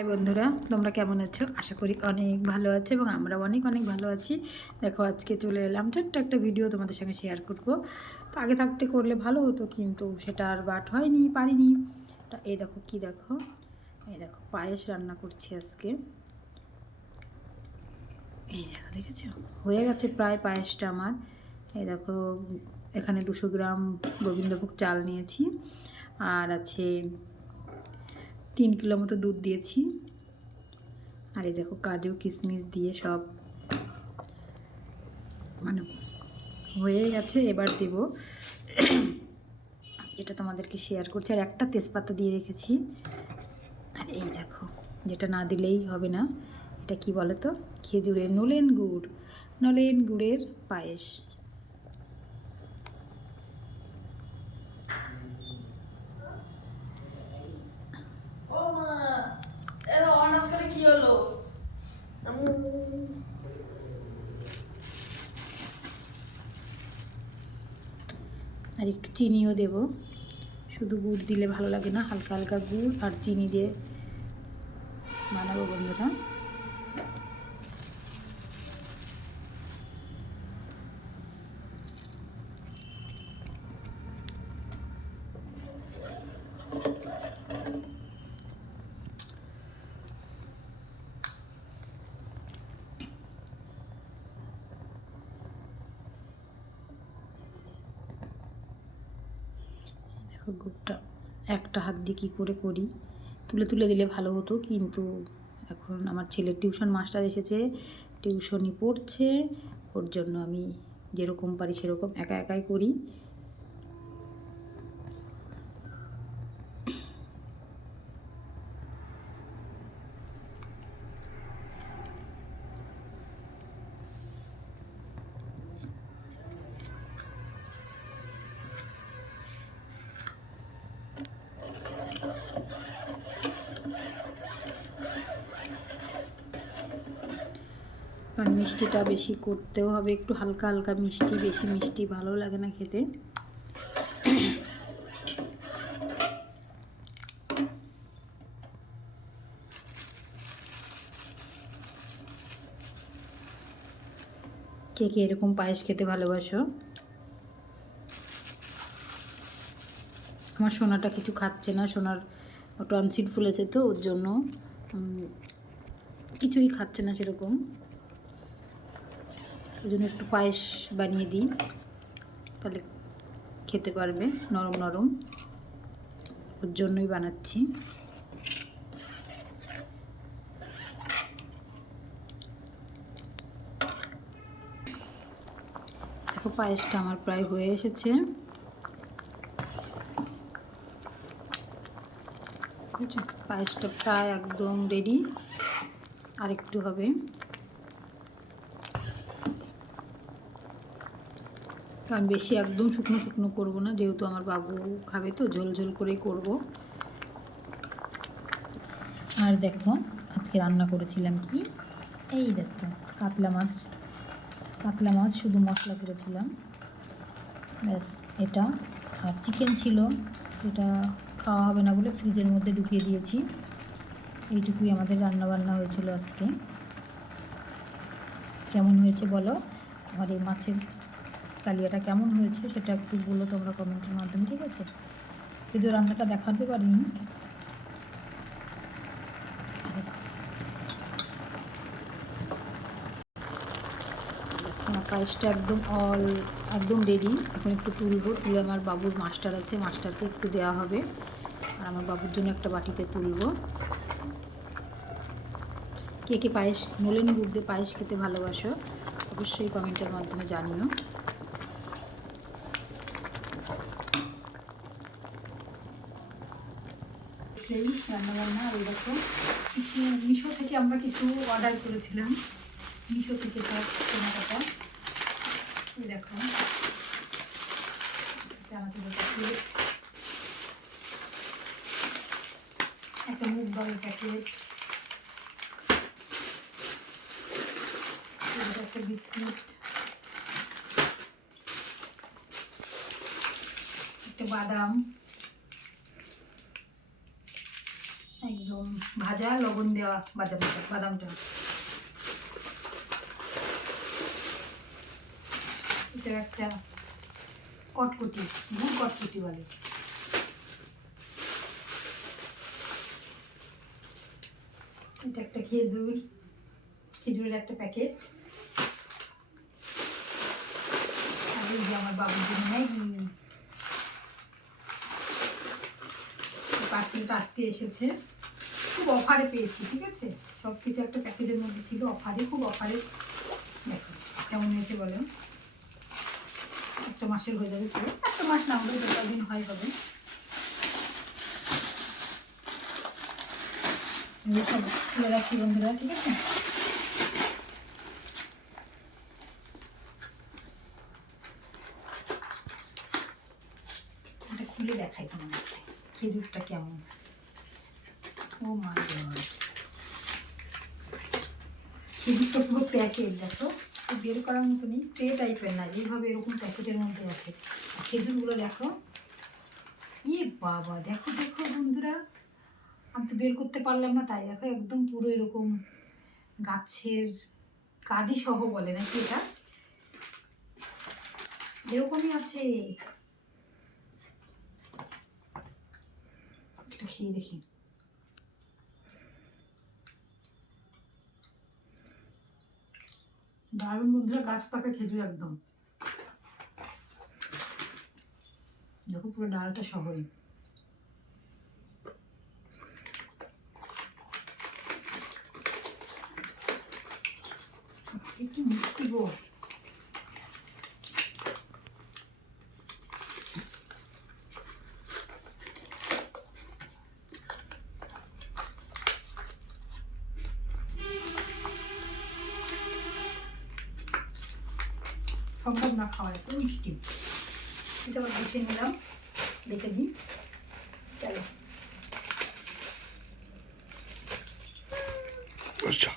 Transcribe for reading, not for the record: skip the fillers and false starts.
High বন্ধুরা, তোমরা কেমন আছো? আশা করি অনেক ভালো আছো এবং আমরা অনেক অনেক ভালো আছি। দেখো আজকে চলে এলাম ছোট্ট একটা ভিডিও তোমাদের সঙ্গে শেয়ার করব। তো আগে থাকতে করলে ভালো হতো, কিন্তু সেটা আর বাট হয়নি, পারিনি। তা এই দেখো কি দেখো, এই দেখো পায়েস রান্না করছি আজকে। এই দেখো, দেখেছো হয়ে গেছে প্রায় পায়েসটা আমার। এই দেখো এখানে 200 গ্রাম গোবিন্দভোগ চাল নিয়েছি, আর আছে 3 কিলো মতো দুধ দিয়েছি। আর এই দেখো কাজু কিশমিশ দিয়ে সব মানে হয়ে গেছে। এবার দেব যেটা তোমাদেরকে শেয়ার করছি, আর একটা তেজপাতা দিয়ে রেখেছি। আর এই দেখো, যেটা না দিলেই হবে না, এটা কি বলে তো, খেজুরের নলেন গুড়ের পায়েস। কি হলো? আর একটু চিনিও দেব, শুধু গুড় দিলে ভালো লাগে না, হালকা হালকা গুড় আর চিনি দিয়ে বানাবো বন্ধুরা। দেখো গুড়টা একটা হাত দিয়ে কী করে করি, তুলে তুলে দিলে ভালো হতো, কিন্তু এখন আমার ছেলের টিউশন মাস্টার এসেছে, টিউশনি পড়ছে, ওর জন্য আমি যেরকম পারি সেরকম একা একাই করি। কারণ মিষ্টিটা বেশি করতেও হবে, একটু হালকা হালকা মিষ্টি, বেশি মিষ্টি ভালো লাগে না খেতে। কে কে এরকম পায়েস খেতে ভালোবাসো? আমার সোনাটা কিছু খাচ্ছে না, সোনার টনসিল ফুলেছে তো, ওর জন্য কিছুই খাচ্ছে না সেরকম। ওই জন্য একটু পায়েস বানিয়ে দিই, তাহলে খেতে পারবে নরম নরম, ওর জন্যই বানাচ্ছি। দেখো পায়েসটা আমার প্রায় হয়ে এসেছে, বুঝছো, পায়েসটা প্রায় একদম রেডি, আর একটু হবে। কারণ বেশি একদম শুকনো শুকনো করবো না, যেহেতু আমার বাবু খাবে, তো ঝোল ঝোল করেই করব। আর দেখো আজকে রান্না করেছিলাম কি, এই দেখো কাতলা মাছ শুধু মশলা করেছিলাম, ব্যাস এটা। আর চিকেন ছিল, এটা খাওয়া হবে না বলে ফ্রিজের মধ্যে ঢুকিয়ে দিয়েছি। এইটুকুই আমাদের রান্না বান্না হয়েছিল আজকে। কেমন হয়েছে বলো, আমার এই মাছের কালিয়াটা কেমন হয়েছে সেটা একটু বলো তোমরা কমেন্টের মাধ্যমে, ঠিক আছে? যদিও রান্নাটা দেখাতে পারিনি। পায়েসটা একদম রেডি। এখন একটু তুলবো, তুলে আমার বাবুর মাস্টার আছে, মাস্টারকে একটু দেওয়া হবে, আর আমার বাবুর জন্য একটা বাটিতে তুলবো। কে কে পায়েস, নলেন গুড় দিয়ে পায়েস খেতে ভালোবাসো অবশ্যই কমেন্টের মাধ্যমে জানিও। রান্নাবান্না, আর দেখো কিছু মিশো থেকে আমরা কিছু অর্ডার করেছিলাম, মিশো থেকে সব কেনাকাটা। এই দেখো চানাচুরের প্যাকেট, একটা মুগ ডালের প্যাকেট, একটা বিস্কুট, একটা বাদাম, একদম ভাজা লবণ দেওয়া বাদামটা। এটা একটা কটকটি, গুড় কটকটি বলে। এটা একটা খেজুরের একটা প্যাকেট। আর এই যে আমার বাবুর জন্য ম্যাগি। পার্সেলটা আজকে এসেছে, খুব অফারে পেয়েছি, ঠিক আছে। সব কিছু একটা প্যাকেটের মধ্যে ছিল, অফারে, খুব অফারে। দেখো কেমন হয়েছে বলেন। একটা মাসের হয়ে যাবে, পুরো একটা মাস না হলে 10 দিন হয় হবে। সব খুলে রাখি বন্ধুরা, ঠিক আছে। এটা খুলে দেখাই তোমাদেরকে খেজুরটা কেমন। ও মাই গড, খেজুরটা পুরো প্যাকেট, দেখো বের করার মতো নেই, ট্রে টাইপের না, এইভাবে এরকম প্যাকেটের মধ্যে আছে। খেজুরগুলো দেখো, ইয়ে বাবা, দেখো দেখো বন্ধুরা, আমি তো বের করতে পারলাম না, তাই দেখো একদম পুরো এরকম গাছের কাঁদি সহ বলে নাকি এটা, এরকমই আছে। এটা খেয়ে দেখি। দারুণ বন্ধুরা, গাছ পাকা খেজুর একদম। দেখো পুরো ডালটা সহই। একটু মিষ্টি গো। সম্ভব না খাওয়া, এত মিষ্টি। এটা আবার গুছিয়ে নিলাম, রেখে দিই। চলো। আচ্ছা।